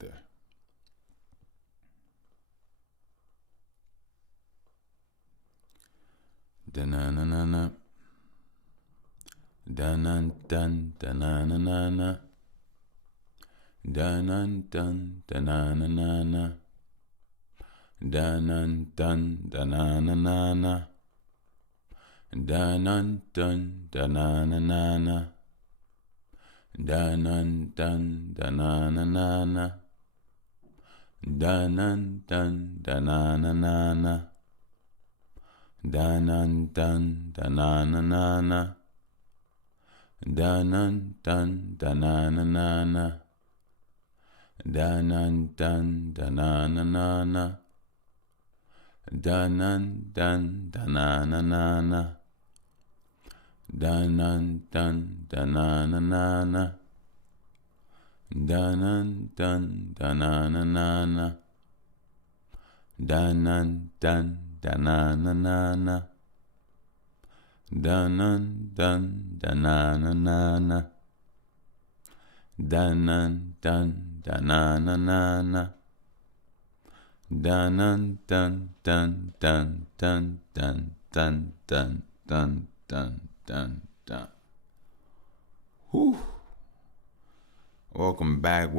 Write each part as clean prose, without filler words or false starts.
there. Da-na-na-na-na. Dun-dun-dun, da-na-na-na-na. Dun-dun-dun, da-na-na-na-na. Dun-dun-dun, da-na-na-na-na. Dun-dun-dun, da-na-na-na-na. Dun-dun-dun, da-na-na-na-na. Dun-dun-dun, da-na-na-na-na. Dun-dun-dun, da-na-na-na-na. Dun-dun-dun, da-na-na-na-na. Dun-dun-dun, da-na-na-na-na. Dun-dun-dun, da-na-na-na-na. Dun-dun-dun, da-na-na-na-na. Dun-dun-dun, da-na-na-na-na. Dun-dun-dun, da-na-na-na-na. Dun-dun-dun, da-na-na-na-na. Dun-dun-dun, da-na-na-na-na. Dun-dun-dun-dun-dun-dun-dun-dun-dun-dun. Whew. Welcome back,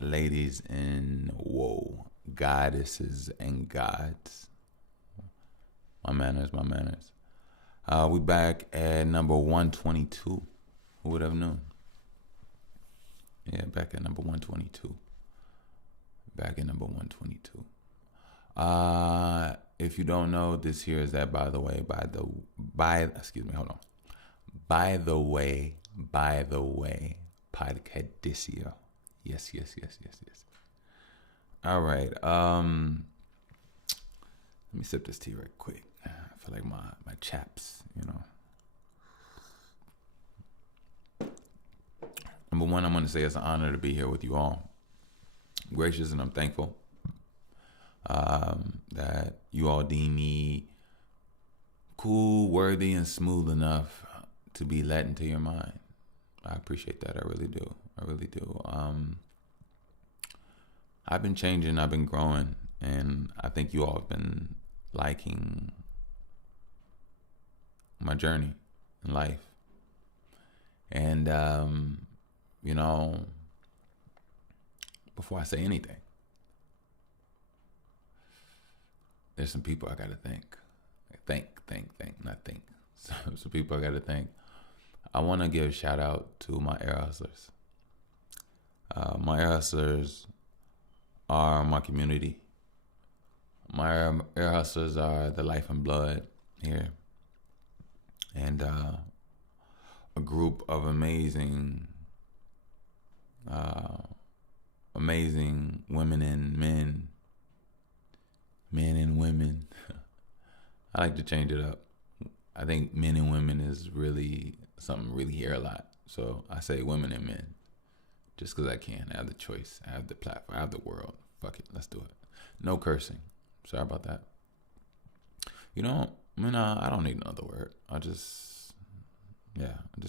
ladies and goddesses and gods. My manners. We back at number 122. Who would have known? Yeah, back at number 122. If you don't know, this here is that by the way, Podcadicio. Yes. All right. Let me sip this tea right quick. I feel like my chaps, Number one, I'm going to say it's an honor to be here with you all. Gracious, and I'm thankful that you all deem me cool, worthy, and smooth enough to be let into your mind. I appreciate that. I really do. I've been changing. I've been growing. And I think you all have been liking my journey in life. And, before I say anything, there's some people I got to thank. Not think. Some people I got to thank. I want to give a shout out to my air hustlers. My air hustlers are my community. My air hustlers are the life and blood here. And a group of amazing women and men and women. I like to change it up. I think men and women is really something really hear a lot. So I say women and men just because I can. I have the choice. I have the platform. I have the world. Fuck it. Let's do it. No cursing. Sorry about that. I don't need another word. I just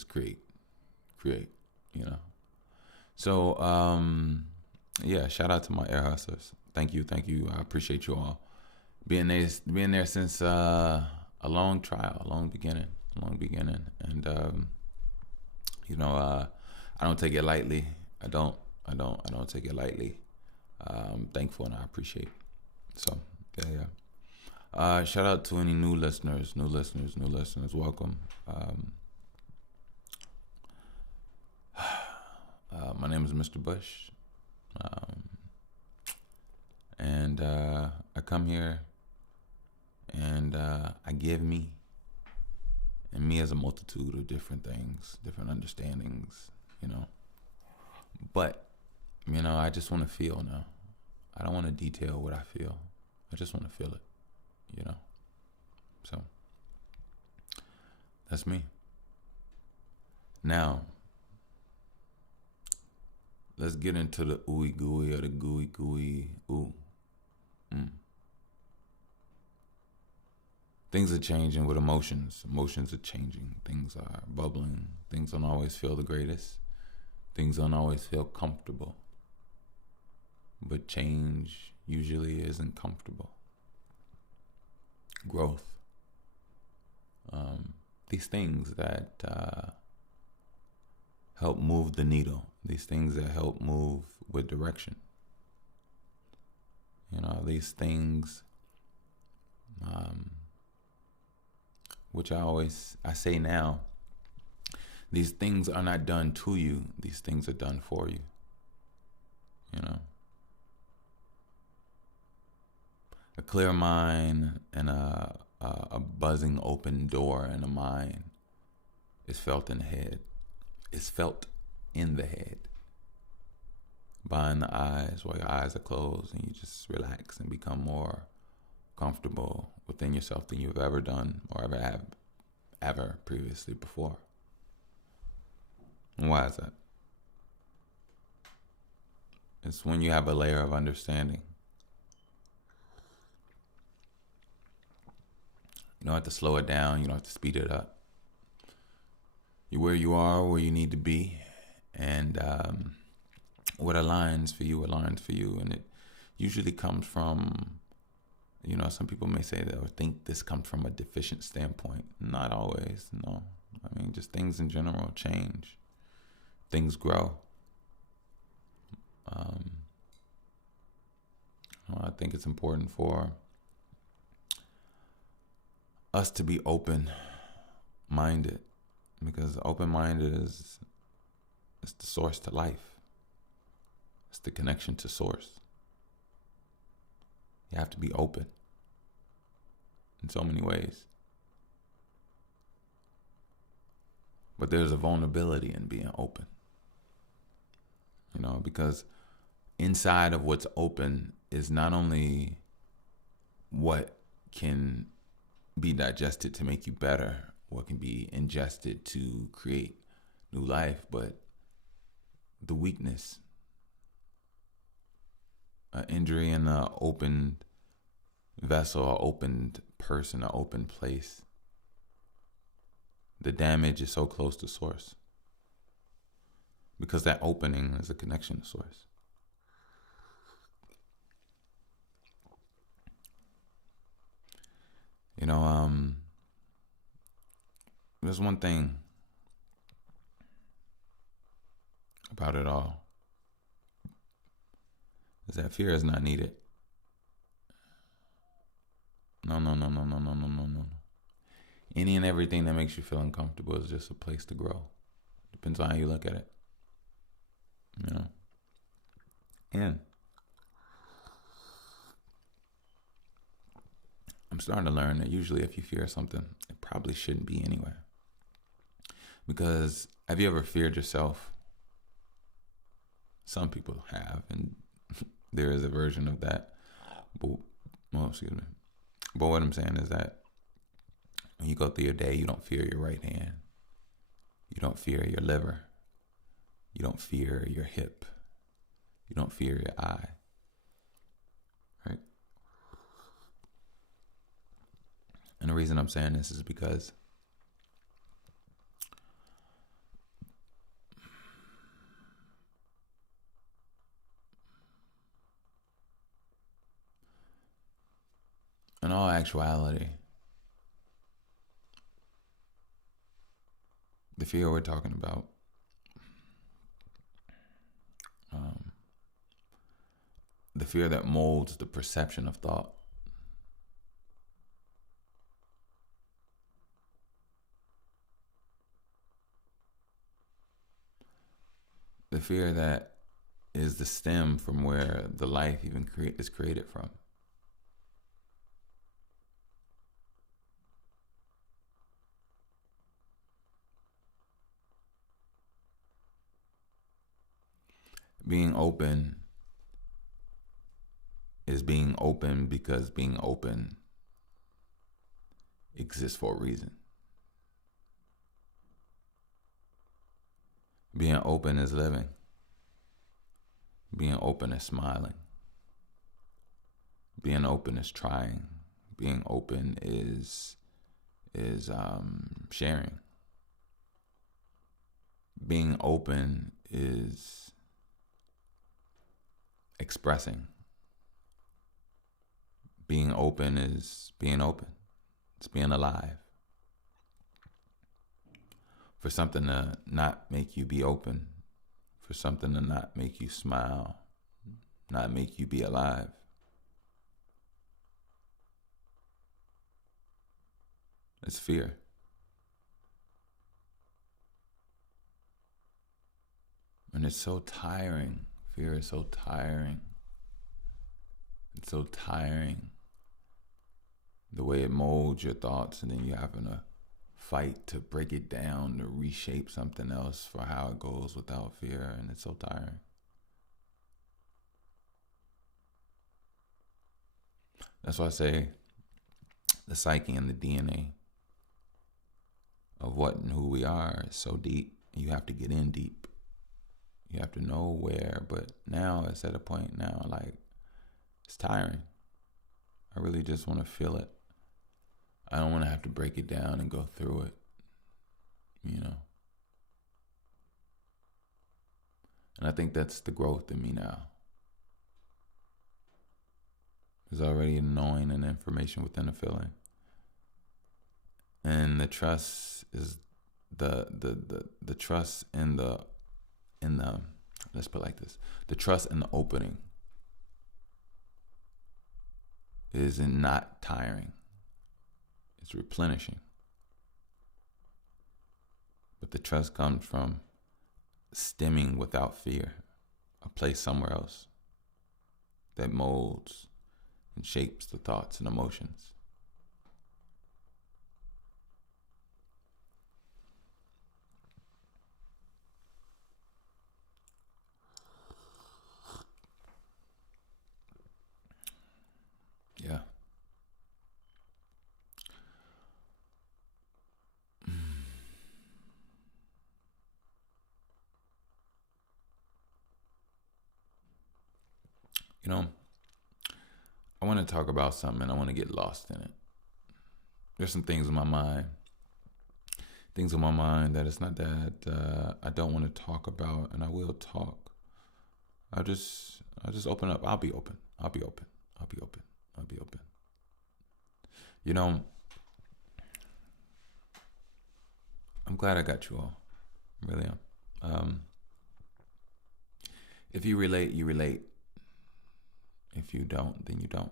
create, So, shout out to my air hustlers. Thank you. I appreciate you all being there since a long beginning. And, I don't take it lightly. I don't take it lightly. I'm thankful and I appreciate. So, yeah. Shout out to any new listeners. Welcome. My name is Mr. Bush. And I come here and I give me. And me as a multitude of different things, different understandings, But, I just want to feel now. I don't want to detail what I feel. I just want to feel it, So, that's me. Now, let's get into the ooey gooey or the gooey gooey ooh. Things are changing with emotions. Emotions are changing. Things are bubbling. Things don't always feel the greatest. Things don't always feel comfortable. but change usually isn't comfortable. Growth. These things that help move the needle. These things that help move with direction. These things, which I say now, these things are not done to you. These things are done for you. A clear mind and a buzzing open door in a mind is felt in the head. It's felt in the head. Behind the eyes, while your eyes are closed, and you just relax and become more comfortable within yourself than you've ever done or ever previously before. And why is that? It's when you have a layer of understanding. You don't have to slow it down. You don't have to speed it up. You're where you are, where you need to be. And what aligns for you. And it usually comes from, some people may say that or think this comes from a deficient standpoint. Not always, no. I mean, just things in general change. Things grow. I think it's important for us to be open-minded, because open-minded is the source to life. It's the connection to source. You have to be open in so many ways. But there's a vulnerability in being open. Because inside of what's open is not only what can be digested to make you better, what can be ingested to create new life, but the weakness. An injury in an opened vessel, an opened person, an open place. The damage is so close to source. Because that opening is a connection to source. There's one thing about it all, is that fear is not needed. No. Any and everything that makes you feel uncomfortable is just a place to grow. Depends on how you look at it. And I'm starting to learn that usually if you fear something, it probably shouldn't be anywhere. Because have you ever feared yourself? Some people have, and there is a version of that. But what I'm saying is that when you go through your day, you don't fear your right hand. You don't fear your liver. You don't fear your hip. You don't fear your eye. Right? And the reason I'm saying this is because in all actuality, the fear we're talking about, the fear that molds the perception of thought, the fear that is the stem from where the life even is created from. Being open is being open because being open exists for a reason. Being open is living. Being open is smiling. Being open is trying. Being open is sharing. Being open is expressing. Being open is being open. It's being alive. For something to not make you be open, for something to not make you smile, not make you be alive, it's fear. And it's so tiring. Fear is so tiring. It's so tiring. The way it molds your thoughts, and then you're having to fight to break it down, to reshape something else for how it goes without fear, and it's so tiring. That's why I say the psyche and the DNA of what and who we are is so deep. You have to get in deep. You have to know where, but now it's at a point now, like, it's tiring. I really just want to feel it. I don't want to have to break it down and go through it, you know. And I think that's the growth in me now. There's already knowing and information within a feeling. And the trust is the trust in the let's put it like this. The trust in the opening is in not tiring. It's replenishing. But the trust comes from stemming without fear, a place somewhere else that molds and shapes the thoughts and emotions. Yeah. You know, I want to talk about something and I want to get lost in it. There's some things in my mind. That it's not that I don't want to talk about, and I will talk. I'll just open up. I'll be open. You know, I'm glad I got you all. I really am. If you relate, you relate. If you don't, then you don't.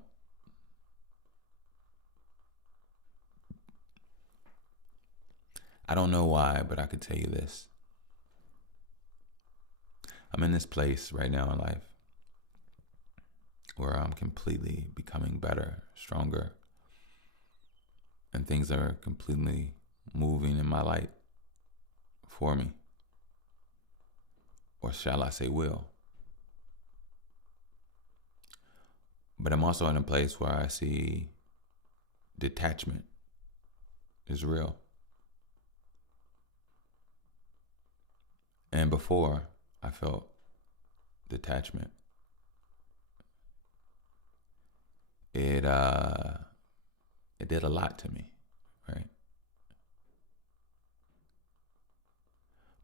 I don't know why, but I could tell you this. I'm in this place right now in life where I'm completely becoming better, stronger, and things are completely moving in my light for me. Or shall I say will. But I'm also in a place where I see detachment is real. And before, I felt detachment. It did a lot to me, right?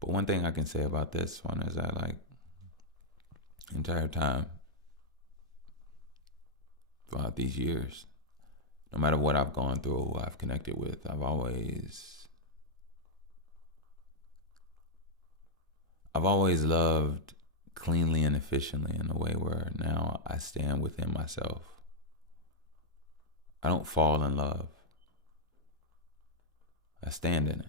But one thing I can say about this one is that, like, the entire time, throughout these years, no matter what I've gone through or who I've connected with, I've always loved cleanly and efficiently in a way where now I stand within myself. I don't fall in love. I stand in it.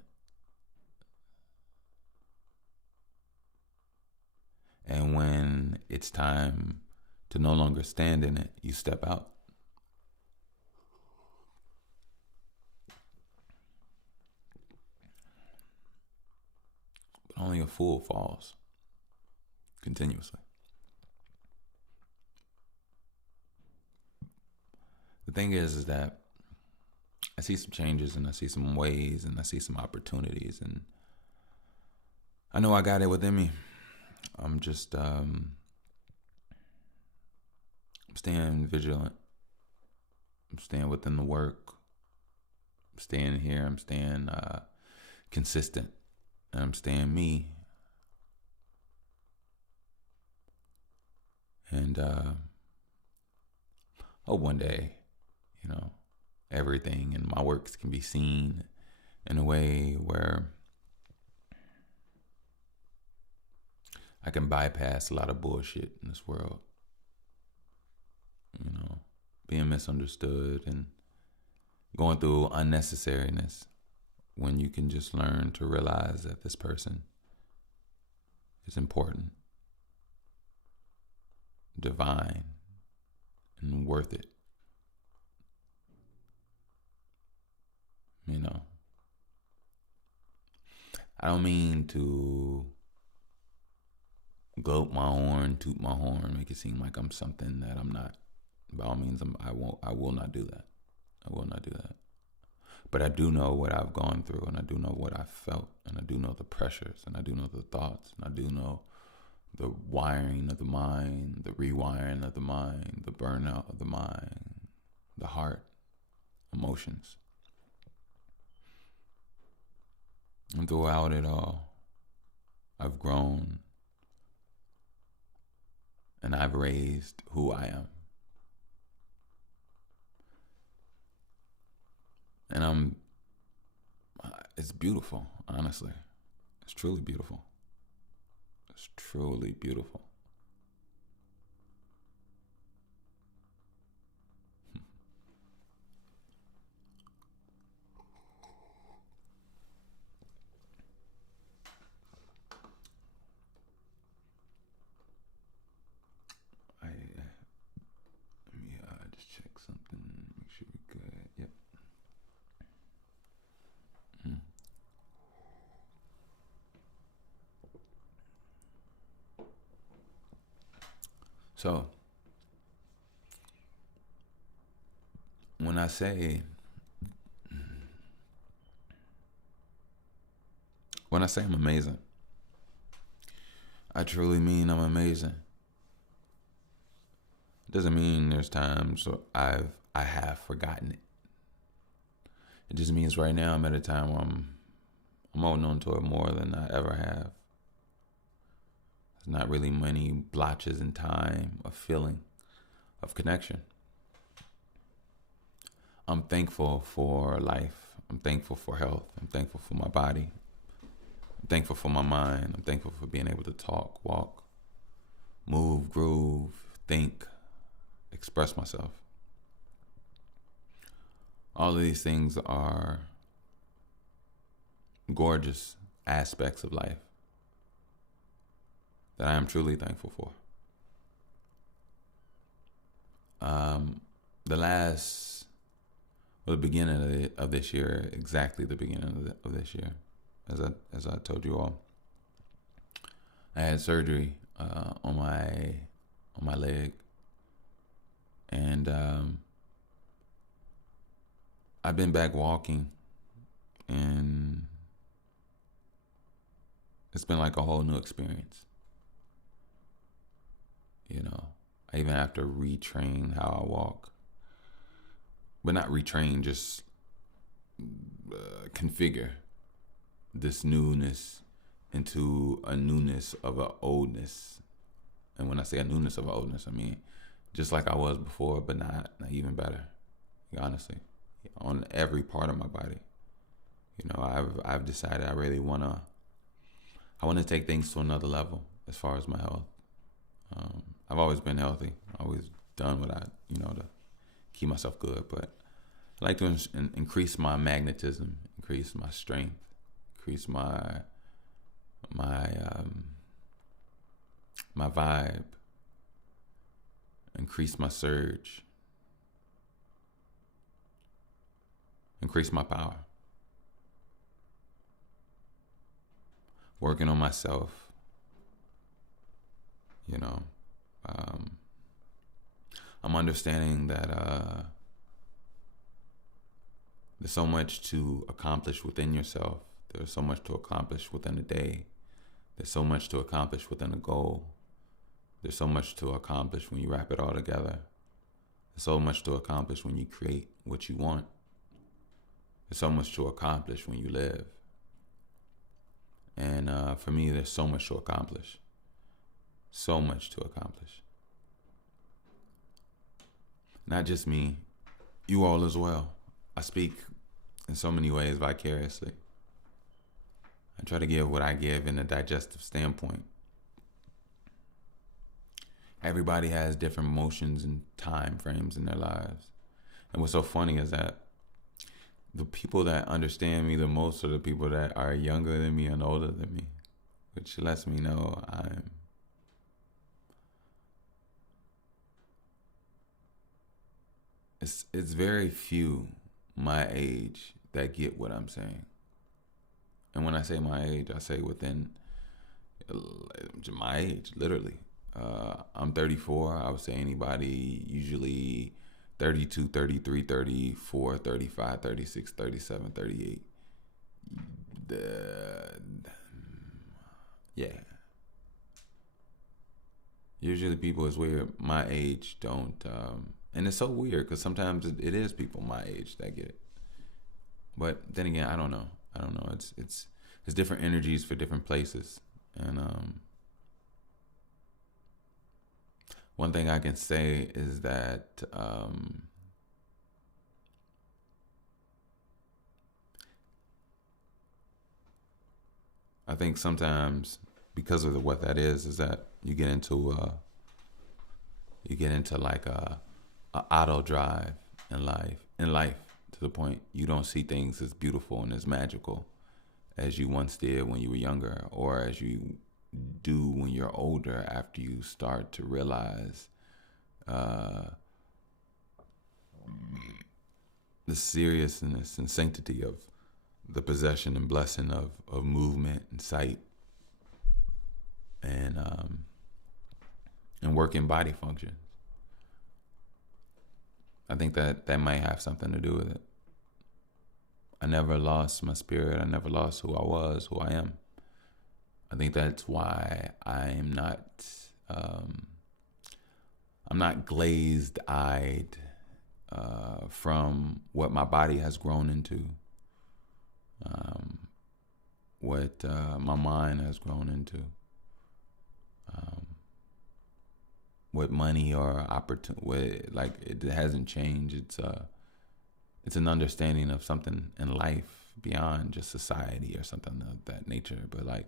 And when it's time to no longer stand in it, you step out. But only a fool falls continuously. The thing is that I see some changes and I see some ways and I see some opportunities, and I know I got it within me. I'm just staying vigilant. I'm staying within the work. I'm staying here. I'm staying consistent. And I'm staying me. And hope one day, you know, everything in my works can be seen in a way where I can bypass a lot of bullshit in this world. You know, being misunderstood and going through unnecessariness, when you can just learn to realize that this person is important, divine, and worth it. You know, I don't mean to gloat my horn, toot my horn, make it seem like I'm something that I'm not. By all means, I will not do that. I will not do that. But I do know what I've gone through, and I do know what I've felt, and I do know the pressures, and I do know the thoughts, and I do know the wiring of the mind, the rewiring of the mind, the burnout of the mind, the heart, emotions. And throughout it all, I've grown, and I've raised who I am. And it's beautiful, honestly. It's truly beautiful. It's truly beautiful. Let me just check something, make sure we're good. Yep. So, when I say I'm amazing, I truly mean I'm amazing. It doesn't mean there's times I have forgotten it. It just means right now I'm at a time where I'm holding on to it more than I ever have. There's not really many blotches in time of feeling, of connection. I'm thankful for life. I'm thankful for health. I'm thankful for my body. I'm thankful for my mind. I'm thankful for being able to talk, walk, move, groove, think, express myself. All of these things are gorgeous aspects of life that I am truly thankful for. The beginning of this year, exactly the beginning of this year, as I told you all, I had surgery on my leg, and I've been back walking, and it's been like a whole new experience. You know, I even have to retrain how I walk. But not retrain, just configure this newness into a newness of an oldness. And when I say a newness of an oldness, I mean just like I was before, but not even better. Honestly, on every part of my body. You know, I've decided I really wanna take things to another level as far as my health. I've always been healthy. Always done what I to keep myself good, but I like to increase my magnetism, increase my strength, increase my vibe, increase my surge, increase my power. Working on myself, I'm understanding that there's so much to accomplish within yourself. There's so much to accomplish within a day. There's so much to accomplish within a goal. There's so much to accomplish when you wrap it all together. There's so much to accomplish when you create what you want. There's so much to accomplish when you live. And for me, there's so much to accomplish. So much to accomplish. not just me, you all as well. I speak in so many ways vicariously. I try to give what I give in a digestive standpoint. Everybody has different emotions and time frames in their lives. And what's so funny is that the people that understand me the most are the people that are younger than me and older than me, which lets me know it's very few my age that get what I'm saying. And when I say my age, I say within my age, literally. I'm 34. I would say anybody usually 32, 33, 34, 35, 36, 37, 38. Yeah. Usually people is weird. My age don't. And it's so weird because sometimes it is people my age that get it. But then again, I don't know. It's different energies for different places. And one thing I can say is that I think sometimes because of what that is that you get into like a auto drive in life to the point you don't see things as beautiful and as magical as you once did when you were younger, or as you do when you're older after you start to realize the seriousness and sanctity of the possession and blessing of movement and sight and working body function. I think that might have something to do with it. I never lost my spirit. I never lost who I was, who I am. I think that's why I'm not glazed-eyed from what my body has grown into, what my mind has grown into, what money or opportunity, like it hasn't changed. It's an understanding of something in life beyond just society or something of that nature. But like,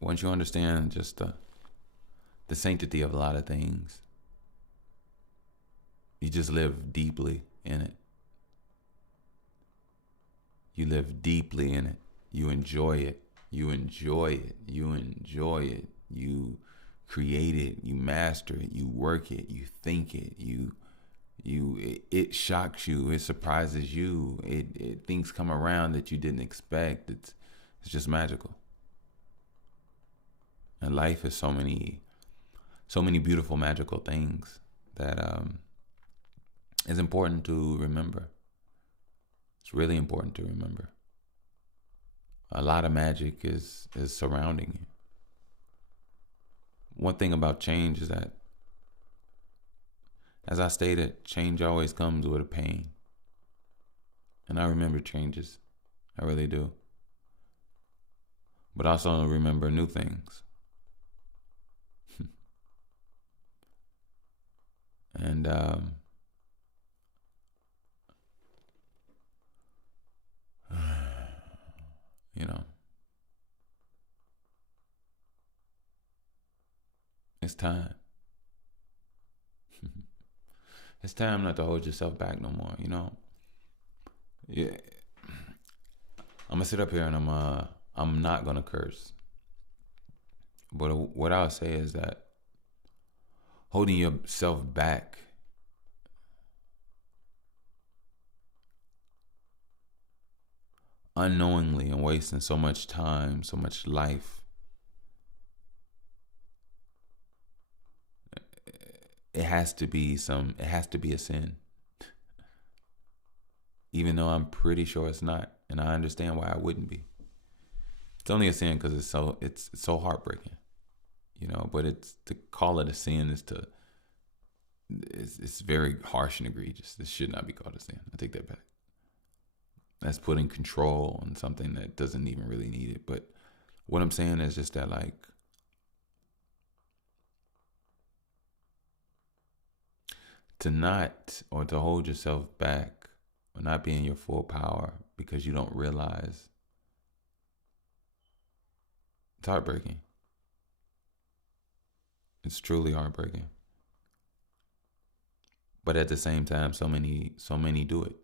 once you understand just the sanctity of a lot of things, you just live deeply in it. You live deeply in it. You enjoy it. You enjoy it. You enjoy it. You create it. You master it. You work it. You think it. It shocks you. It surprises you. Things come around that you didn't expect. It's just magical. And life is so many beautiful, magical things that is important to remember. It's really important to remember. A lot of magic is surrounding you. One thing about change is that, as I stated, change always comes with a pain. And I remember changes. I really do. But I also remember new things. And you know, it's time. It's time not to hold yourself back no more, you know? Yeah. I'm gonna sit up here and I'm not gonna curse. But what I'll say is that holding yourself back unknowingly and wasting so much time, so much life, it has to be a sin. Even though I'm pretty sure it's not, and I understand why I wouldn't be. It's only a sin because it's so heartbreaking, you know. But it's to call it a sin is it's very harsh and egregious. This should not be called a sin. I take that back. That's putting control on something that doesn't even really need it. But what I'm saying is just that, like, to not, or to hold yourself back, or not be in your full power because you don't realize, it's heartbreaking. It's truly heartbreaking. But at the same time, so many do it.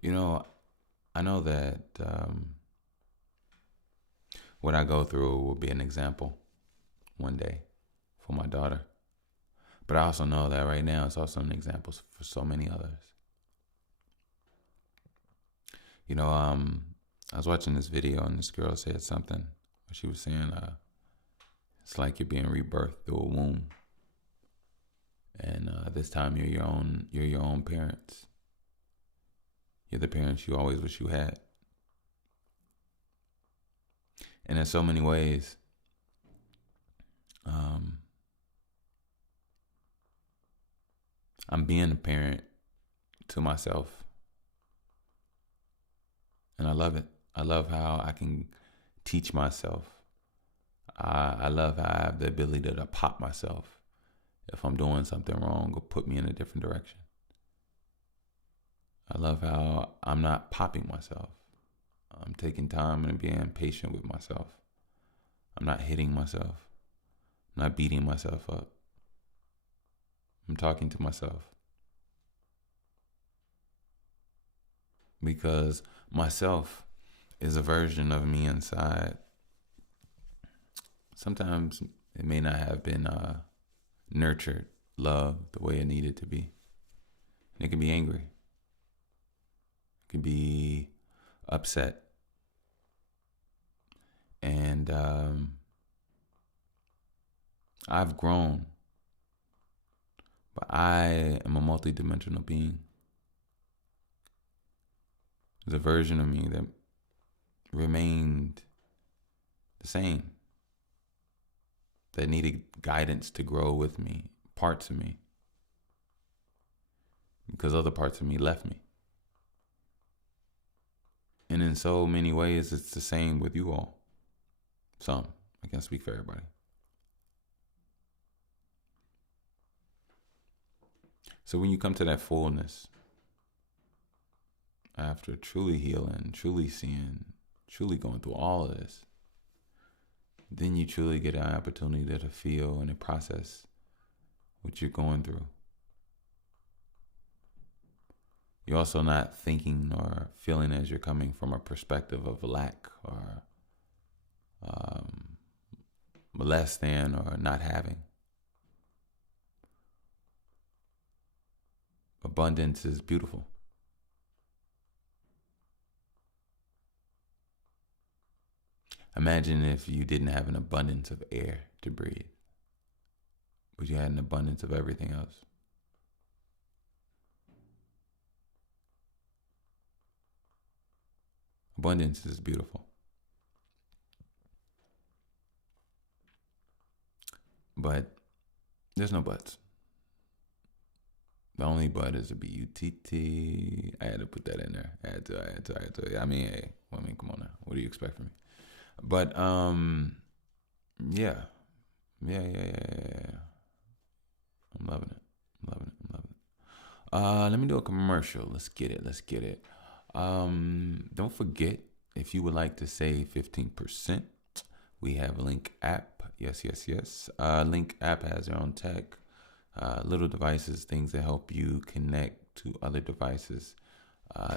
You know, I know that what I go through will be an example one day for my daughter. But I also know that right now it's also an example for so many others. You know, I was watching this video and this girl said something. She was saying, it's like you're being rebirthed through a womb, and this time you're your own parents. You're the parents you always wish you had. And in so many ways, I'm being a parent to myself. And I love it. I love how I can teach myself. I love how I have the ability to pop myself if I'm doing something wrong or put me in a different direction. I love how I'm not popping myself. I'm taking time and being patient with myself. I'm not hitting myself. I'm not beating myself up. I'm talking to myself. Because myself is a version of me inside. Sometimes it may not have been nurtured, loved the way it needed to be. And it can be angry. It can be upset. And I've grown. But I am a multidimensional being. There's a version of me that remained the same, that needed guidance to grow with me, parts of me, because other parts of me left me. And in so many ways, it's the same with you all. Some. I can't speak for everybody. So when you come to that fullness, after truly healing, truly seeing, truly going through all of this, then you truly get an opportunity to feel and to process what you're going through. You're also not thinking or feeling as you're coming from a perspective of lack or less than or not having. Abundance is beautiful. Imagine if you didn't have an abundance of air to breathe, but you had an abundance of everything else. Abundance is beautiful. But there's no buts. The only but is a B-U-T-T. I had to put that in there. I had to. I mean, hey, come on now. What do you expect from me? But, yeah. Yeah. I'm loving it. Let me do a commercial. Let's get it. Don't forget, if you would like to save 15%, we have Link app. Yes. Link app has their own tech, little devices, things that help you connect to other devices,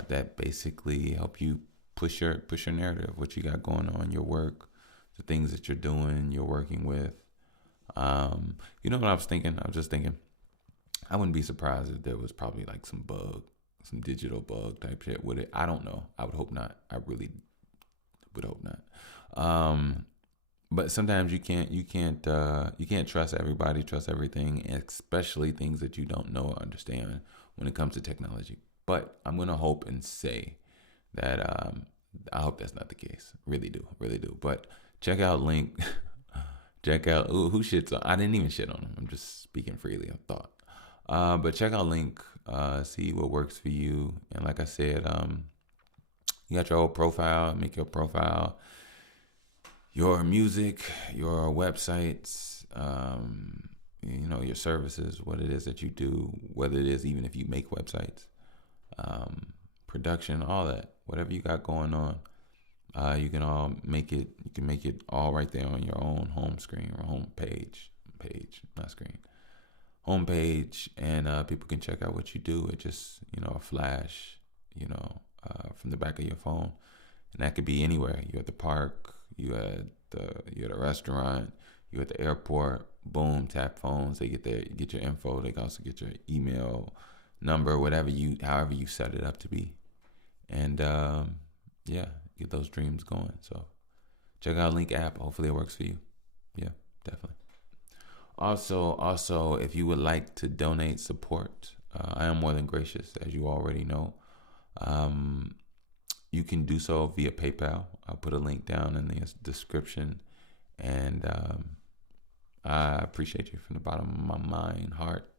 that basically help you push your narrative, what you got going on, your work, the things that you're doing, you're working with. You know what I was thinking? I was just thinking, I wouldn't be surprised if there was probably like some digital bug type shit with it. I don't know. I would hope not. I really would hope not. But sometimes you can't trust everybody, trust everything, especially things that you don't know or understand when it comes to technology. But I'm gonna hope and say that I hope that's not the case. Really do, really do. But check out Link. Check out who shits on. I didn't even shit on him. I'm just speaking freely of thought. But check out Link. See what works for you. And like I said, you got your old profile. Make your profile, your music, your websites, your services, what it is that you do, whether it is even if you make websites, production, all that, whatever you got going on. You can all make it. You can make it all right there on your own home screen or home page, not screen, home page, and people can check out what you do. It just a flash, from the back of your phone, and that could be anywhere. You're at the park, you're at a restaurant, you're at the airport. Boom, tap phones. They get your info. They can also get your email number, however you set it up to be, and get those dreams going. So check out Link app. Hopefully it works for you. Yeah, definitely. Also, if you would like to donate support, I am more than gracious, as you already know. You can do so via PayPal. I'll put a link down in the description, and I appreciate you from the bottom of my mind, heart,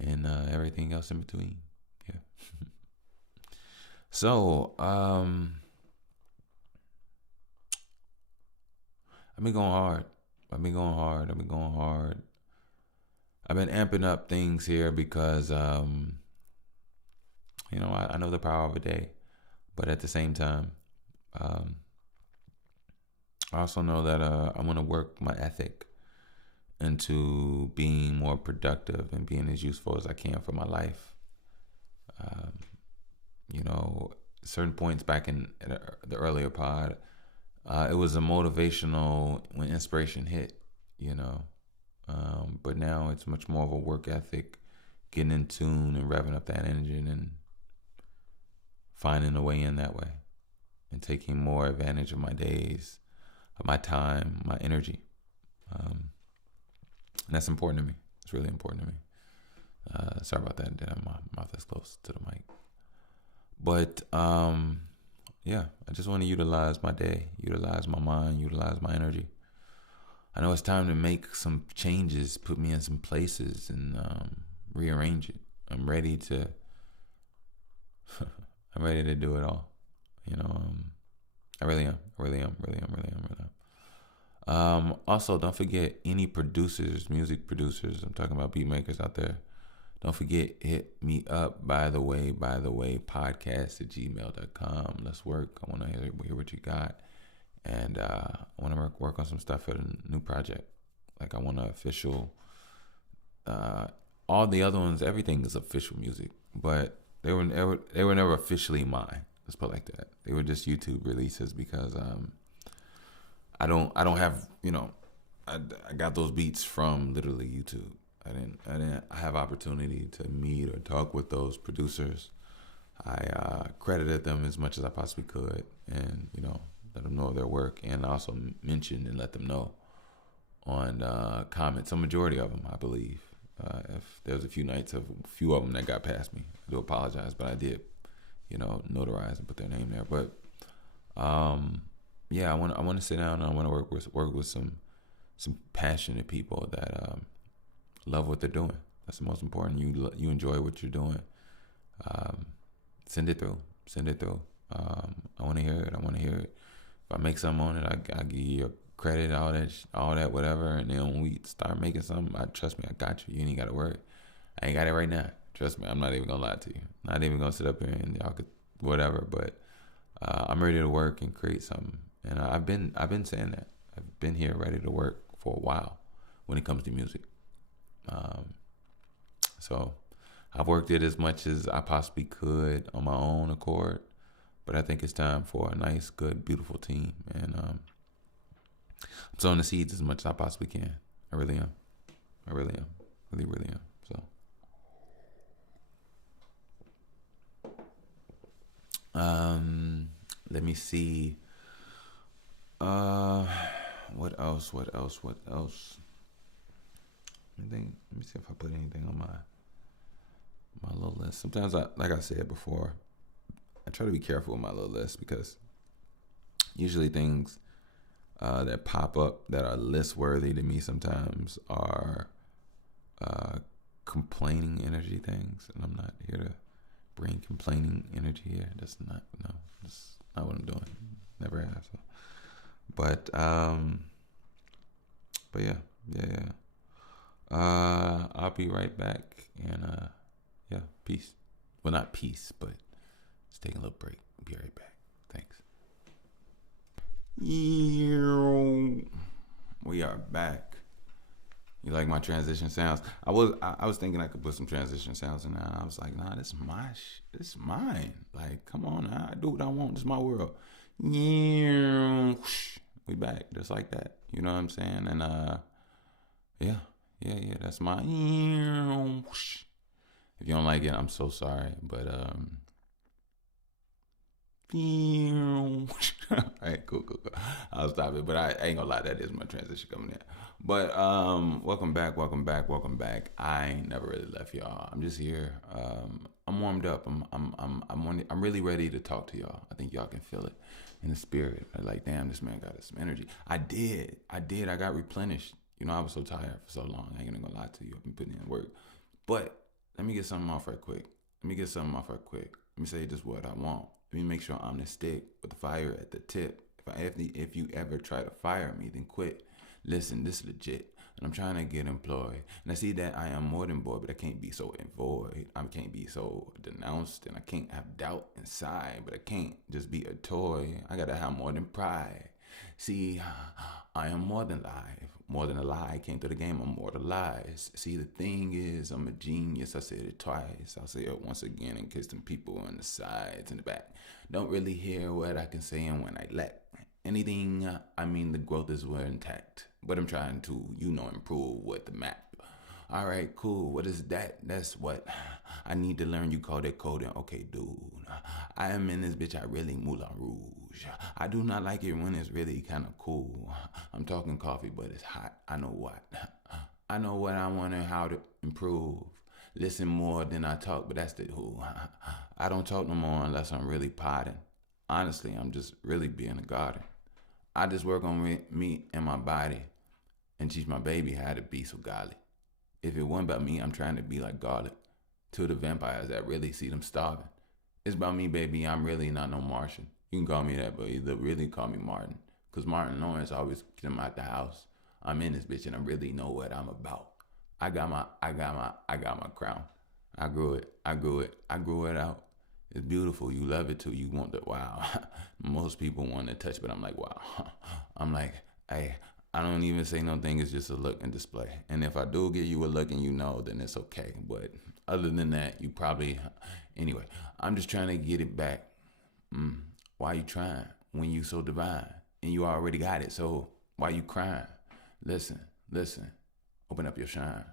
and everything else in between. Yeah. So, I've been going hard. I've been amping up things here because, I know the power of a day, but at the same time, I also know that I want to work my ethic into being more productive and being as useful as I can for my life. Certain points back in the earlier pod, it was a motivational when inspiration hit, but now it's much more of a work ethic, getting in tune and revving up that engine and finding a way in that way and taking more advantage of my days, of my time, my energy. And that's important to me. It's really important to me. Sorry about that. My mouth is close to the mic. But I just want to utilize my day, utilize my mind, utilize my energy. I know it's time to make some changes, put me in some places, and rearrange it. I'm ready to. I'm ready to do it all. I really am. Also, don't forget any producers, music producers. I'm talking about beat makers out there. Don't forget, hit me up, by the way, podcast@gmail.com. Let's work. I want to hear what you got. And I want to work on some stuff for the new project. Like, I want to official, all the other ones, everything is official music. But they were never officially mine. Let's put it like that. They were just YouTube releases because I don't have, I got those beats from literally YouTube. I didn't have opportunity to meet or talk with those producers. I credited them as much as I possibly could, and let them know their work, and also mentioned and let them know on comments. A majority of them, I believe. If there was a few nights of a few of them that got past me, I do apologize, but I did, notarize and put their name there. But I want to sit down and I want to work with some passionate people that love what they're doing. That's the most important. You enjoy what you're doing. Send it through. I want to hear it. If I make something on it, I give you your credit, all that, whatever. And then when we start making something, trust me, I got you. You ain't got to worry. I ain't got it right now. Trust me, I'm not even gonna lie to you. Not even gonna sit up here and y'all could whatever. But I'm ready to work and create something. And I've been saying that. I've been here ready to work for a while when it comes to music. So I've worked it as much as I possibly could on my own accord, but I think it's time for a nice, good, beautiful team. And I'm sowing the seeds as much as I possibly can. I really am. Really am. So let me see. What else? Anything? Let me see if I put anything on my My little list. Sometimes like I said before, I try to be careful with my little list because usually things that pop up that are list worthy to me sometimes are uh, complaining energy things, and I'm not here to bring complaining energy here. That's not that's not what I'm doing. Never have. So. But yeah. I'll be right back, and yeah, peace. Well, not peace, but just taking a little break. Be right back. Thanks. We are back. You like my transition sounds? I was thinking I could put some transition sounds in there. I was like, nah, this is this is mine. Like, come on, I do what I want. This is my world. We back just like that. You know what I'm saying? And yeah, that's my. If you don't like it, I'm so sorry, but all right, cool. I'll stop it, but I ain't gonna lie, that is my transition coming in. But welcome back. I ain't never really left y'all. I'm just here. I'm warmed up. I'm really ready to talk to y'all. I think y'all can feel it in the spirit. I'm like, damn, this man got some energy. I did. I got replenished. You know, I was so tired for so long. I ain't gonna lie to you. I've been putting in work. But let me get something off right quick. Let me say just what I want. Let me make sure I'm the stick with the fire at the tip. If you ever try to fire me, then quit. Listen, this is legit. And I'm trying to get employed. And I see that I am more than bored, but I can't be so void. I can't be so denounced, and I can't have doubt inside, but I can't just be a toy. I gotta have more than pride. See, I am more than live, more than a lie. I came through the game, I'm more than lies. See, the thing is, I'm a genius. I said it twice. I'll say it once again in case them people on the sides and the back don't really hear what I can say, and when I let anything, I mean, the growth is well intact. But I'm trying to, improve with the map. All right, cool. What is that? That's what I need to learn. You call that coding. Okay, dude. I am in this bitch. I really Moulin Rouge. I do not like it when it's really kind of cool. I'm talking coffee, but it's hot. I know what. I know what I want and how to improve. Listen more than I talk, but that's the who. I don't talk no more unless I'm really potting. Honestly, I'm just really being a garden. I just work on me and my body and teach my baby how to be so godly. If it wasn't about me, I'm trying to be like garlic to the vampires that really see them starving. It's about me, baby. I'm really not no Martian. You can call me that, but either really call me Martin. Cause Martin Lawrence always get him out the house. I'm in this bitch and I really know what I'm about. I got my crown. I grew it out. It's beautiful. You love it too. You want the wow. Most people want to touch, but I'm like, wow. I'm like, hey, I don't even say no thing. It's just a look and display. And if I do give you a look and then it's okay. But other than that, you probably, anyway, I'm just trying to get it back. Why you trying when you so divine and you already got it? So why you crying? Listen. Open up your shine.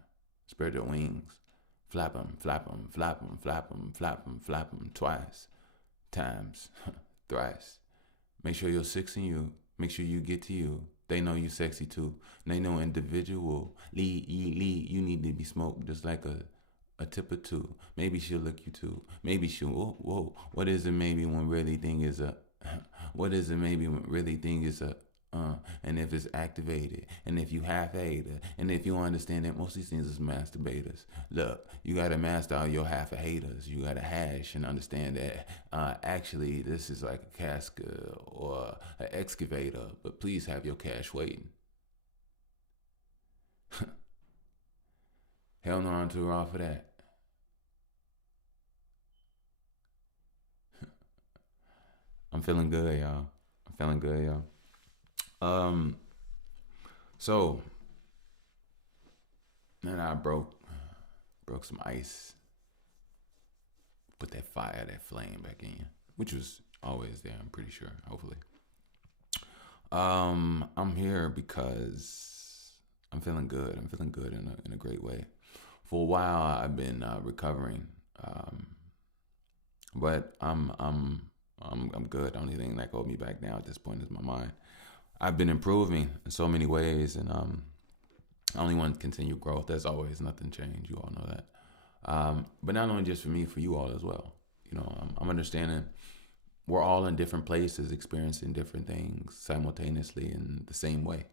Spread your wings. Flap 'em twice, times, thrice. Make sure you're six in you. Make sure you get to you. They know you sexy too. They know individual. Lead. You need to be smoked just like a tip or two. Maybe she'll lick you too. Maybe she'll, whoa. What is it maybe when really thing is a, what is it maybe when really thing is a, and if it's activated, and if you half-ate it, and if you understand that most of these things is masturbators. Look, you gotta master all your half-haters. You gotta hash and understand that actually this is like a casket or an excavator, but please have your cash waiting. Hell no, I'm too raw for that. I'm feeling good, y'all. So then I broke some ice, put that fire, that flame back in, which was always there. I'm pretty sure. Hopefully, I'm here because I'm feeling good. I'm feeling good in a great way. For a while, I've been recovering, but I'm good. The only thing that hold me back now at this point is my mind. I've been improving in so many ways, and I only want to continue growth. As always, nothing changed. You all know that. But not only just for me, for you all as well. I'm understanding we're all in different places, experiencing different things simultaneously in the same way,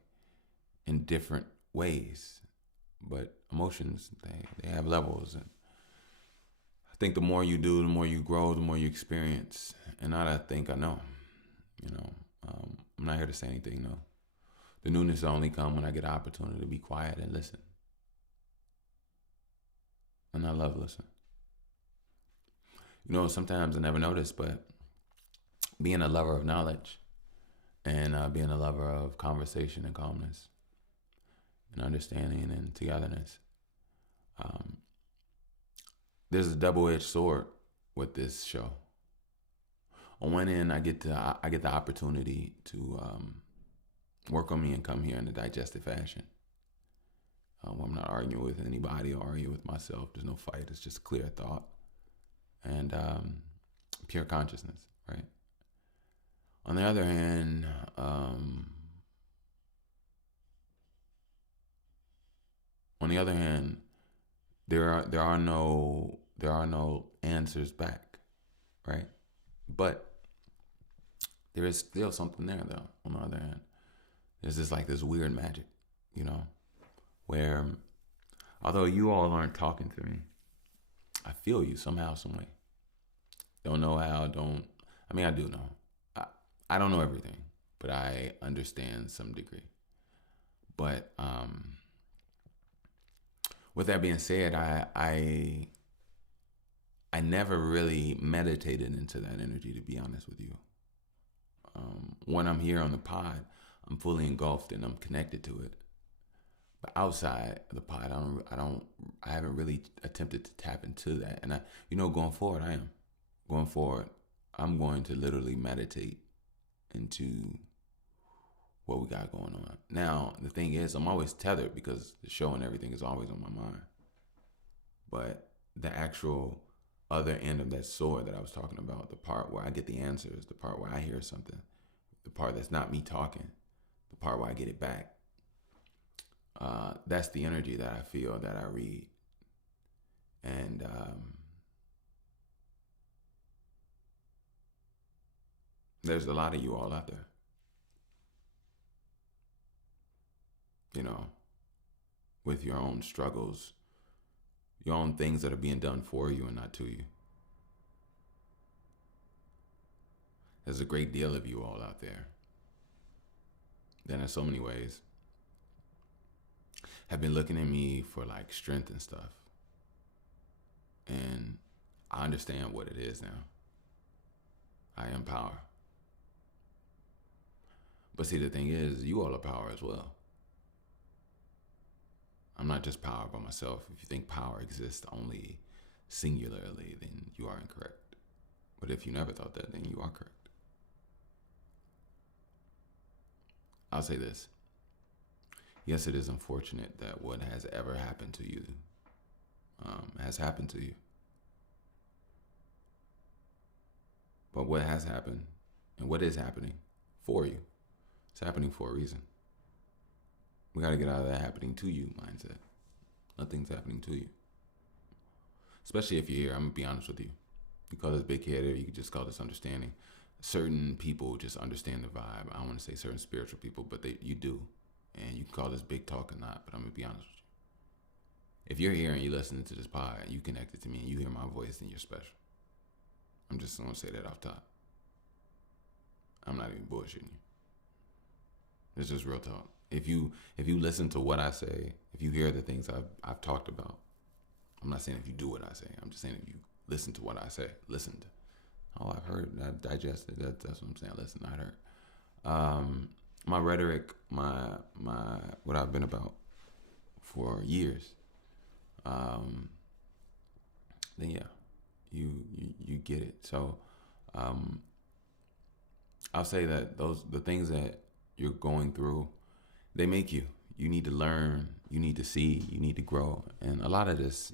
in different ways. But emotions, they have levels. And I think the more you do, the more you grow, the more you experience. And I think I know. I'm not here to say anything, no. The newness will only come when I get an opportunity to be quiet and listen. And I love listening. Sometimes I never notice, but being a lover of knowledge and being a lover of conversation and calmness and understanding and togetherness, there's a double-edged sword with this show. On one end, I get the opportunity to work on me and come here in a digestive fashion. I'm not arguing with anybody or arguing with myself. There's no fight. It's just clear thought and pure consciousness, right? On the other hand, there are no answers back, right? But there is still something there, though. On the other hand, there's this weird magic, where although you all aren't talking to me, I feel you somehow, some way. Don't know how. I do know. I don't know everything, but I understand some degree. But with that being said, I never really meditated into that energy, to be honest with you. When I'm here on the pod, I'm fully engulfed and I'm connected to it. But outside the pod, I haven't really attempted to tap into that. And going forward, I am. Going forward, I'm going to literally meditate into what we got going on. Now, the thing is, I'm always tethered because the show and everything is always on my mind. But the actual other end of that sword that I was talking about, the part where I get the answers, the part where I hear something, the part that's not me talking, the part where I get it back, that's the energy that I feel, that I read. And there's a lot of you all out there. With your own struggles, your own things that are being done for you and not to you. There's a great deal of you all out there that in so many ways have been looking at me for like strength and stuff. And I understand what it is now. I am power. But see, the thing is, you all are power as well. I'm not just power by myself. If you think power exists only singularly, then you are incorrect. But if you never thought that, then you are correct. I'll say this. Yes, it is unfortunate that what has ever happened to you has happened to you. But what has happened and what is happening for you, it's happening for a reason. We got to get out of that happening to you mindset. Nothing's happening to you. Especially if you're here, I'm going to be honest with you. You call this big head or you could just call this understanding. Certain people just understand the vibe. I don't want to say certain spiritual people, but you do. And you can call this big talk or not, but I'm going to be honest with you. If you're here and you're listening to this pod and you connected to me and you hear my voice, then you're special. I'm just going to say that off top. I'm not even bullshitting you. It's just real talk. If you listen to what I say, if you hear the things I've talked about, I'm not saying if you do what I say. I'm just saying if you listen to what I say, listened. Oh, I've heard, I've digested. That's what I'm saying. Listen, I heard. My rhetoric, my what I've been about for years. Then yeah, you get it. So, I'll say that the things that you're going through, they make you. You need to learn. You need to see. You need to grow. And a lot of this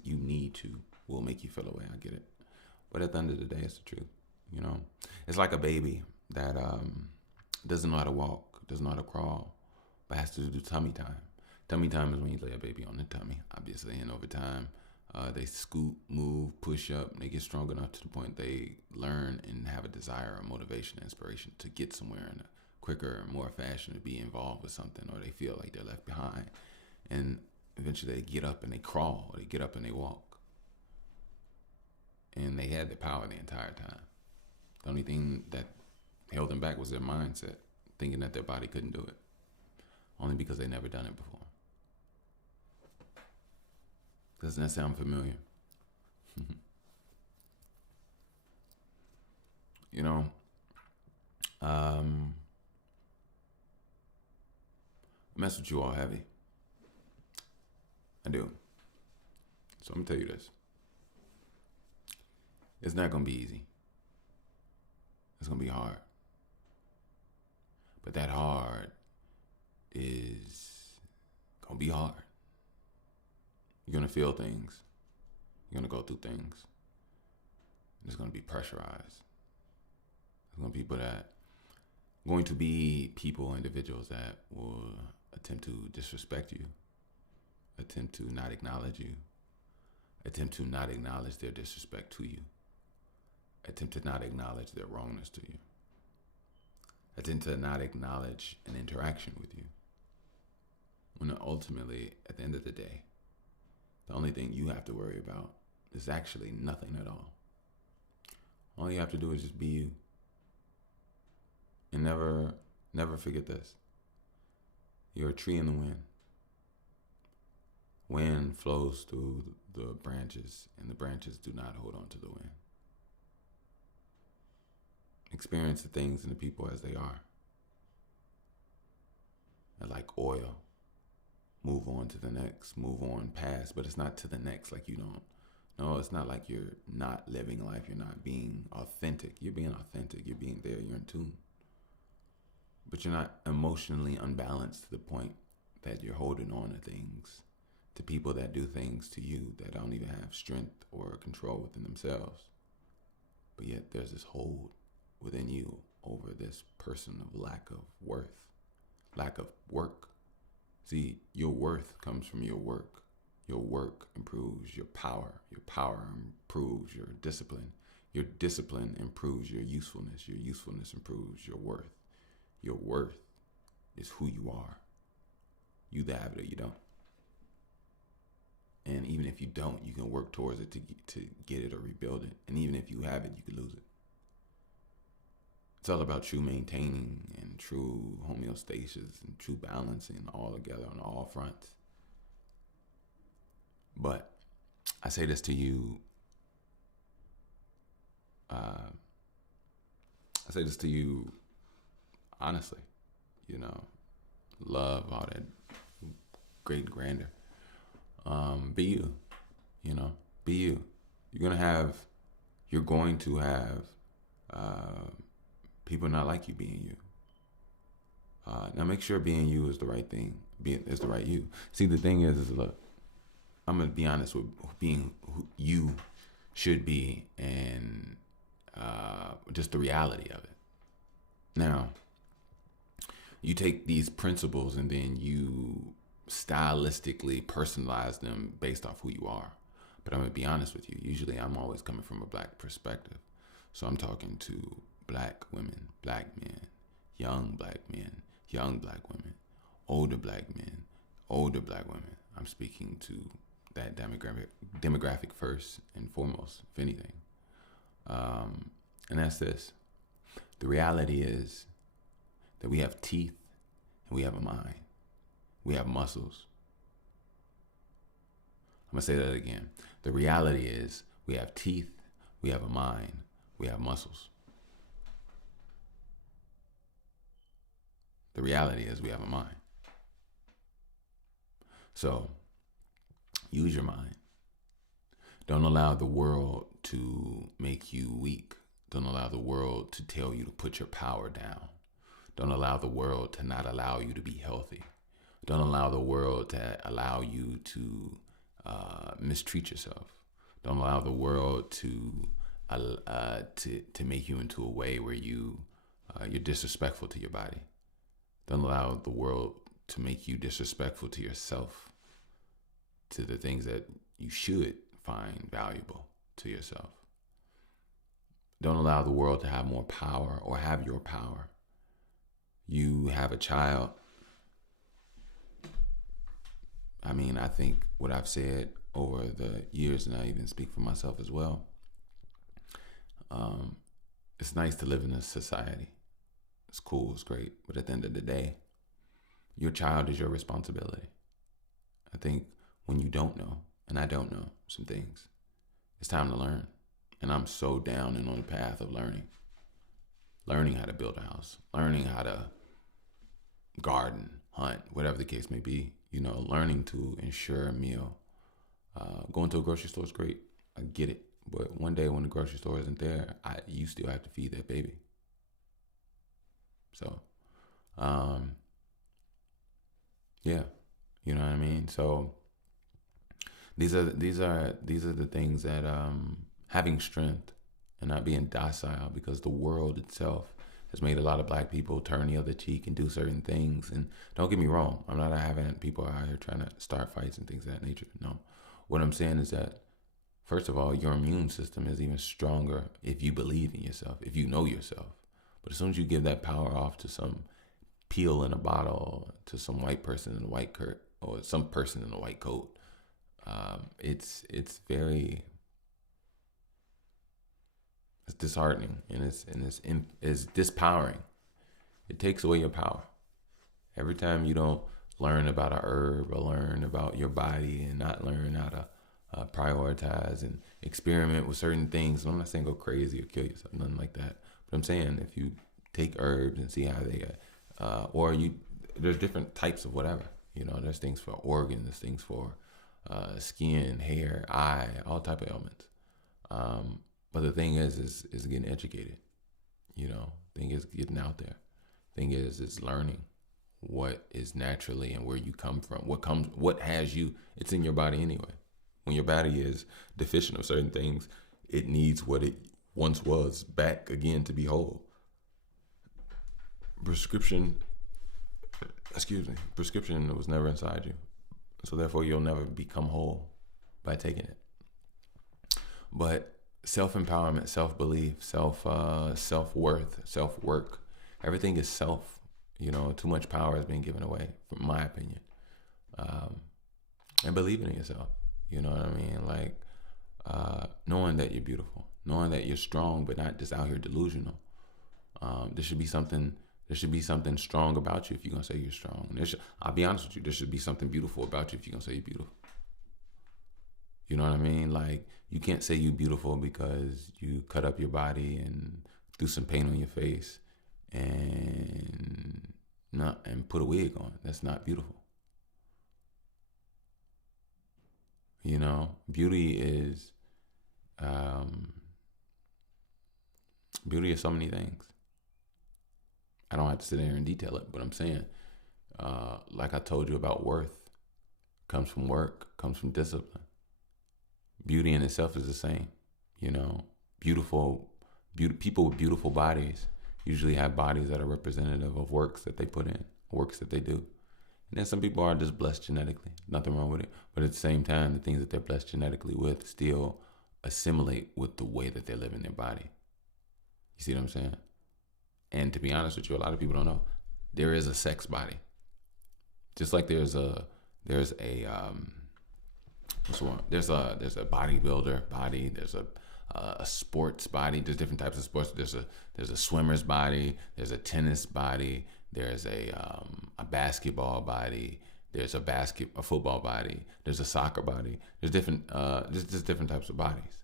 will make you feel away. I get it. But at the end of the day, it's the truth. It's like a baby that doesn't know how to walk, doesn't know how to crawl, but has to do tummy time. Tummy time is when you lay a baby on the tummy, obviously. And over time, They scoot, move, push up, and they get strong enough to the point they learn and have a desire or motivation, inspiration to get somewhere in a quicker and more fashion, to be involved with something, or they feel like they're left behind. And eventually they get up and they crawl, or they get up and they walk. And they had the power the entire time. The only thing that held them back was their mindset, thinking that their body couldn't do it, only because they never done it before. Doesn't that sound familiar? You know, I mess with you all heavy. I do. So I'm gonna tell you this. It's not gonna be easy. It's gonna be hard. But that hard is gonna be hard. You're gonna feel things. You're gonna go through things. It's gonna be pressurized. There's going to be people, individuals that will attempt to disrespect you, attempt to not acknowledge you, attempt to not acknowledge their disrespect to you, attempt to not acknowledge their wrongness to you, attempt to not acknowledge an interaction with you. When ultimately, at the end of the day, the only thing you have to worry about is actually nothing at all. All you have to do is just be you. And never forget this. You're a tree in the wind. Wind flows through the branches, and the branches do not hold on to the wind. Experience the things and the people as they are. And like oil. Move on to the next, move on past, but it's not to the next like you don't. No, it's not like you're not living life, you're not being authentic. You're being authentic, you're being there, you're in tune. But you're not emotionally unbalanced to the point that you're holding on to things, to people that do things to you that don't even have strength or control within themselves. But yet there's this hold within you over this person of lack of worth, lack of work. See, your worth comes from your work. Your work improves your power. Your power improves your discipline. Your discipline improves your usefulness. Your usefulness improves your worth. Your worth is who you are. You either have it or you don't. And even if you don't, you can work towards it to get it or rebuild it. And even if you have it, you can lose it. It's all about true maintaining and true homeostasis and true balancing all together on all fronts. But I say this to you, honestly, love, all that great grandeur. Be you, be you. You're going to have people not like you being you. Now make sure being you is the right thing, is the right you. See, the thing is look, I'm going to be honest with being who you should be and just the reality of it. Now, you take these principles and then you stylistically personalize them based off who you are. But I'm going to be honest with you. Usually I'm always coming from a black perspective. So I'm talking to black women, black men, young black men, young black women, older black men, older black women. I'm speaking to that demographic first and foremost, if anything. And that's this. The reality is that we have teeth and we have a mind. We have muscles. I'm going to say that again. The reality is we have teeth, we have a mind, we have muscles. The reality is we have a mind. So, use your mind. Don't allow the world to make you weak. Don't allow the world to tell you to put your power down. Don't allow the world to not allow you to be healthy. Don't allow the world to allow you to mistreat yourself. Don't allow the world to make you into a way where you're disrespectful to your body. Don't allow the world to make you disrespectful to yourself, to the things that you should find valuable to yourself. Don't allow the world to have more power or have your power. You have a child. I mean, I think what I've said over the years, and I even speak for myself as well, it's nice to live in a society. It's cool, it's great. But at the end of the day, your child is your responsibility. I think when you don't know, and I don't know some things, it's time to learn. And I'm so down and on the path of learning. Learning how to build a house, learning how to garden, hunt, whatever the case may be. You know, learning to ensure a meal. Going to a grocery store is great. I get it. But one day when the grocery store isn't there, you still have to feed that baby. So, yeah, you know what I mean? So these are the things that having strength and not being docile, because the world itself has made a lot of black people turn the other cheek and do certain things. And don't get me wrong, I'm not having people out here trying to start fights and things of that nature. No. What I'm saying is that, first of all, your immune system is even stronger if you believe in yourself, if you know yourself. But as soon as you give that power off to some pill in a bottle, to some white person in a white coat, or some person in a white coat, it's disheartening, and it's disempowering. It takes away your power. Every time you don't learn about a herb or learn about your body and not learn how to prioritize and experiment with certain things. I'm not saying go crazy or kill yourself, nothing like that. But I'm saying if you take herbs and see how they, there's different types of whatever. You know, there's things for organs, there's things for skin, hair, eye, all type of ailments. But the thing is getting educated. You know, thing is getting out there. Thing is learning what is naturally and where you come from. What has you? It's in your body anyway. When your body is deficient of certain things, it needs what it once was back again to be whole. Prescription was never inside you. So therefore you'll never become whole by taking it. But self-empowerment, self-belief, self-worth, self-work, everything is self. You know, too much power is being given away, from my opinion. And believing in yourself. You know what I mean? Like, knowing that you're beautiful, knowing that you're strong, but not just out here delusional. There should be something strong about you if you're going to say you're strong. I'll be honest with you, there should be something beautiful about you if you're going to say you're beautiful. You know what I mean? Like, you can't say you're beautiful because you cut up your body and threw some paint on your face and put a wig on. That's not beautiful. You know, beauty is so many things. I don't have to sit there and detail it, but I'm saying, like I told you about worth, comes from work, comes from discipline. Beauty in itself is the same. You know, people with beautiful bodies usually have bodies that are representative of works that they put in, works that they do. And then some people are just blessed genetically. Nothing wrong with it. But at the same time, the things that they're blessed genetically with still assimilate with the way that they live in their body. You see what I'm saying? And to be honest with you, a lot of people don't know. There is a sex body. Just like there's a bodybuilder body, there's a sports body, there's different types of sports. There's a swimmer's body, there's a tennis body, there's a basketball body, there's a football body, there's a soccer body. There's different just different types of bodies.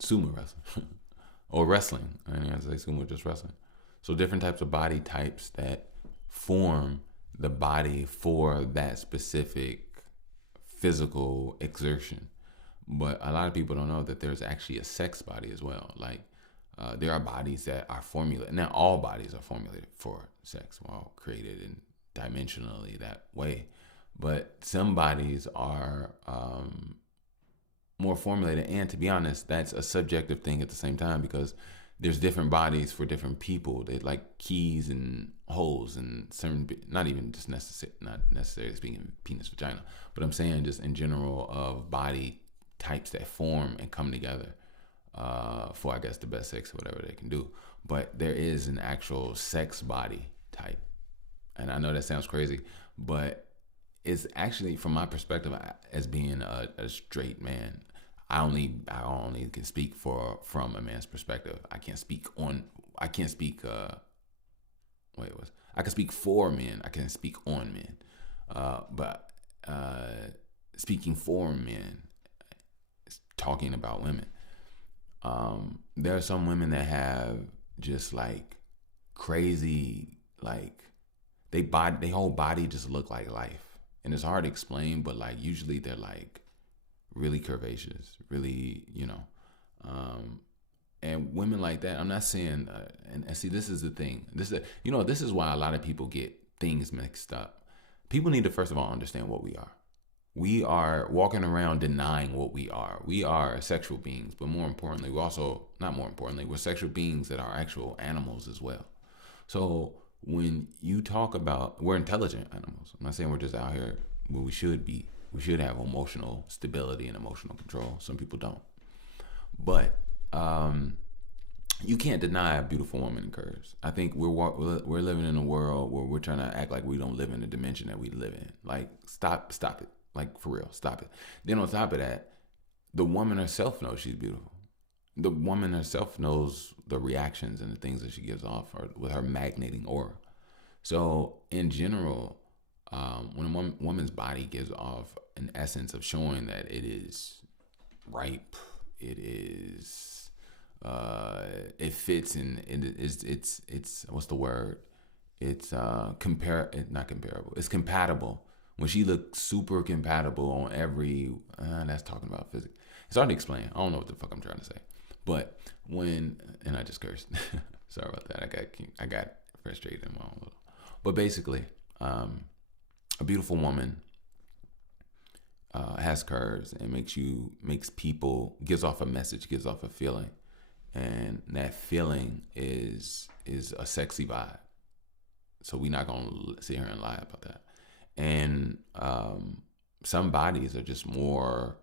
Sumo wrestling or wrestling. I mean, I say sumo, just wrestling. So different types of body types that form the body for that specific physical exertion. But a lot of people don't know that there's actually a sex body as well. Like, there are bodies that are formulated. Now, all bodies are formulated for sex. We're all created in dimensionally that way. But some bodies are more formulated. And to be honest, that's a subjective thing at the same time, because there's different bodies for different people. They like keys and holes and certain, not even just not necessarily speaking penis, vagina, but I'm saying just in general of body types that form and come together for, I guess, the best sex, whatever they can do. But there is an actual sex body type. And I know that sounds crazy, but it's actually, from my perspective, as being a straight man, I only can speak from a man's perspective. I can't speak on. I can't speak. I can speak for men. I can't speak on men. But speaking for men, talking about women. There are some women that have just like crazy, like they whole body just look like life, and it's hard to explain. But like usually they're like really curvaceous, really, and women like that. I'm not saying, and see, this is the thing. This is why a lot of people get things mixed up. People need to first of all understand what we are. We are walking around denying what we are. We are sexual beings, but more importantly, we're sexual beings that are actual animals as well. So when you talk about, we're intelligent animals. I'm not saying we're just out here where we should be. We should have emotional stability and emotional control. Some people don't. But you can't deny a beautiful woman in curves. I think we're living in a world where we're trying to act like we don't live in the dimension that we live in. Like, stop it. Like, for real, stop it. Then on top of that, the woman herself knows she's beautiful. The woman herself knows the reactions and the things that she gives off with her magneting aura. So in general, when a woman's body gives off an essence of showing that it is ripe, it is, it fits, and it's what's the word? It's not comparable. It's compatible. When she looks super compatible on every, that's talking about physics. It's hard to explain. I don't know what the fuck I'm trying to say. But and I just cursed. Sorry about that. I got frustrated in my own little. But basically, a beautiful woman has curves and gives off a message, gives off a feeling, and that feeling is a sexy vibe. So we're not gonna sit here and lie about that. And some bodies are just more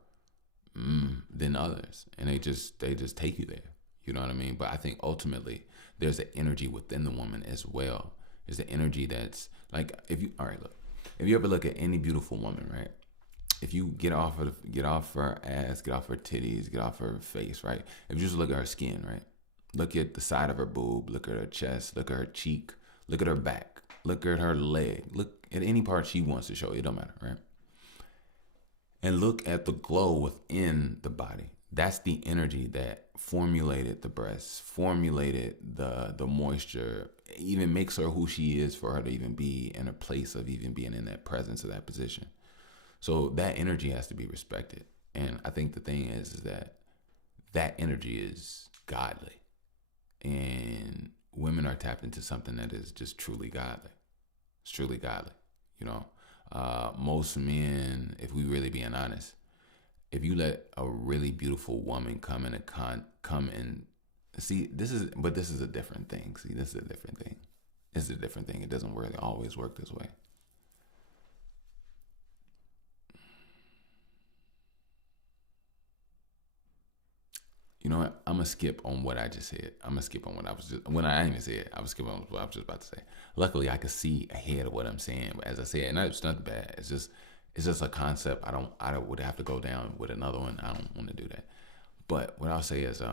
than others, and they just take you there. You know what I mean? But I think ultimately there's an energy within the woman as well. There's an energy that's like, if you ever look at any beautiful woman, right? If you get off her ass, get off her titties, get off her face, right? If you just look at her skin, right? Look at the side of her boob, look at her chest, look at her cheek, look at her back, look at her leg, look at any part she wants to show you, it don't matter, right? And look at the glow within the body. That's the energy that formulated the breasts, formulated the moisture, even makes her who she is for her to even be in a place of even being in that presence of that position. So that energy has to be respected. And I think the thing is that energy is godly. And women are tapped into something that is just truly godly. It's truly godly. Most men, if we really being honest, if you let a really beautiful woman come and see, this is a different thing. See, this is a different thing. It's a different thing. It doesn't really always work this way. You know what? I'm gonna skip on what I just said. I'm gonna skip on what I was just, when I didn't even say it. I was skipping on what I was just about to say. Luckily, I could see ahead of what I'm saying. But as I said, and it's not bad. It's just a concept. I would have to go down with another one. I don't want to do that. But what I'll say is,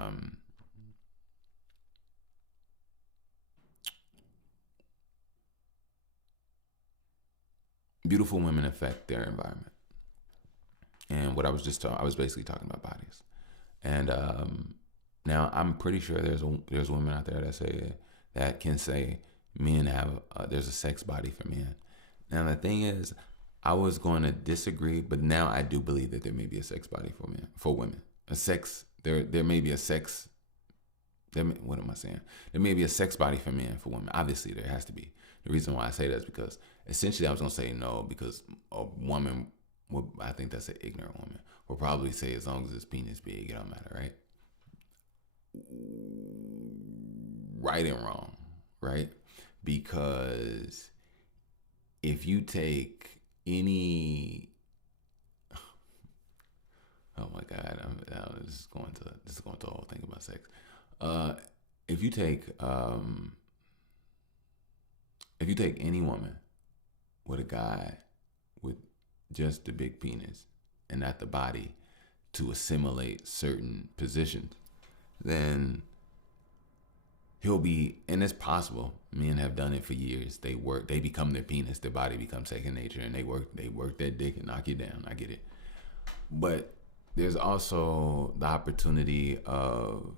beautiful women affect their environment. And what I was basically talking about bodies. And now I'm pretty sure there's women out there that can say men have there's a sex body for men. Now the thing is, I was going to disagree, but now I do believe that there may be a sex body for women. There may be a sex. What am I saying? There may be a sex body for men for women. Obviously, there has to be. The reason why I say that is because essentially I was going to say no, because a woman, I think that's an ignorant woman, will probably say as long as his penis big, it don't matter, right? right and wrong, right? Because if you take any, oh my God, this is going to the whole thing about sex. If you take any woman with a guy with just the big penis and not the body to assimilate certain positions, then he'll be, and it's possible. Men have done it for years. They become their penis, their body becomes second nature, and they work that dick and knock you down. I get it. But there's also the opportunity of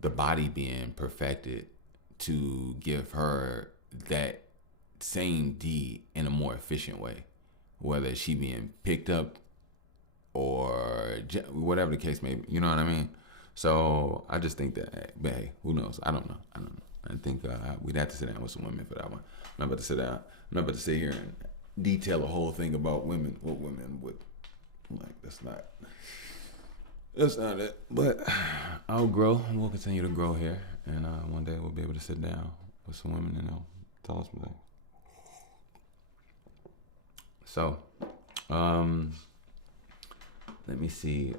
the body being perfected to give her that same D in a more efficient way, whether she being picked up or whatever the case may be. You know what I mean? So I just think that, but hey, who knows? I don't know. I think we'd have to sit down with some women for that one. I'm not about to sit down. I'm not about to sit here and detail a whole thing about women, what women would like. That's not it. But I'll grow. We'll continue to grow here, and one day we'll be able to sit down with some women and they'll tell us some things. So, let me see.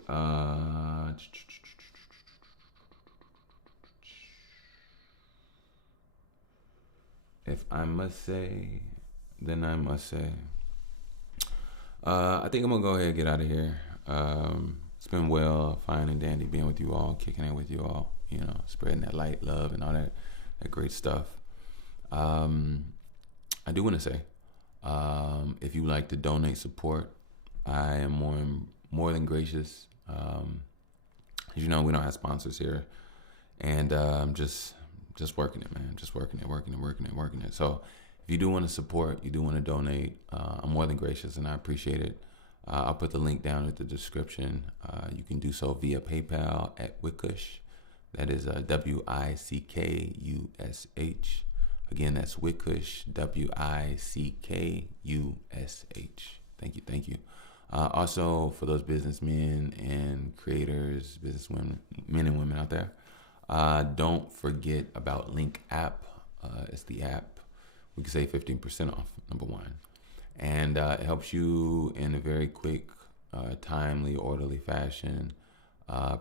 If I must say, then I must say. I think I'm gonna go ahead and get out of here. It's been well, fine and dandy being with you all, kicking it with you all, spreading that light, love, and all that great stuff. I do want to say, if you like to donate support, I am more than gracious. As you know, we don't have sponsors here, and just working it, man. Just working it. So if you do want to support, you do want to donate, I'm more than gracious, and I appreciate it. I'll put the link down at the description. You can do so via PayPal at Wickush. That is WICKUSH. Again, that's Wickush, WICKUSH. Thank you. Also, for those businessmen and creators, businesswomen, men and women out there, don't forget about Link app. It's the app. We can save 15% off, number one. And it helps you in a very quick, timely, orderly fashion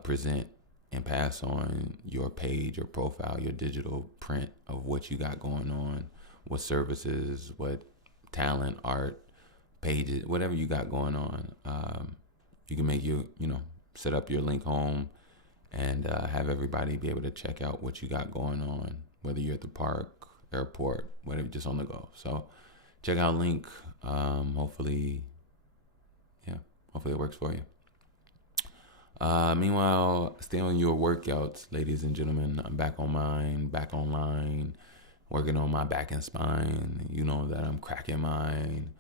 present and pass on your page, your profile, your digital print of what you got going on, what services, what talent, art, pages, whatever you got going on. You can make set up your link home and have everybody be able to check out what you got going on, whether you're at the park, airport, whatever, just on the go. So check out Link. Hopefully it works for you. Meanwhile, stay on your workouts, ladies and gentlemen. I'm back on mine, back online, working on my back and spine. You know that I'm cracking mine.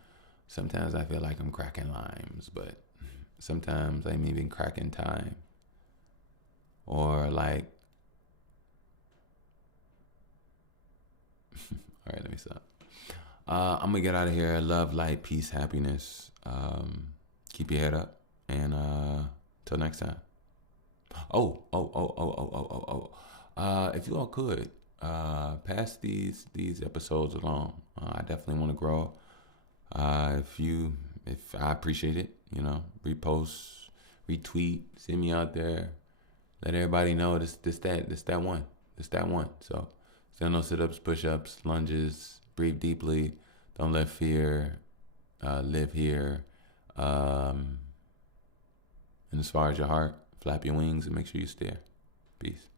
Sometimes I feel like I'm cracking limes, but sometimes I'm even cracking time. Or like, all right, let me stop. I'm gonna get out of here. Love, light, peace, happiness. Keep your head up, and till next time. If you all could pass these episodes along. I definitely want to grow. If I appreciate it, repost, retweet, send me out there. Let everybody know this that one. So still no sit-ups, push-ups, lunges. Breathe deeply. Don't let fear live here. And as far as your heart, flap your wings and make sure you stare. Peace.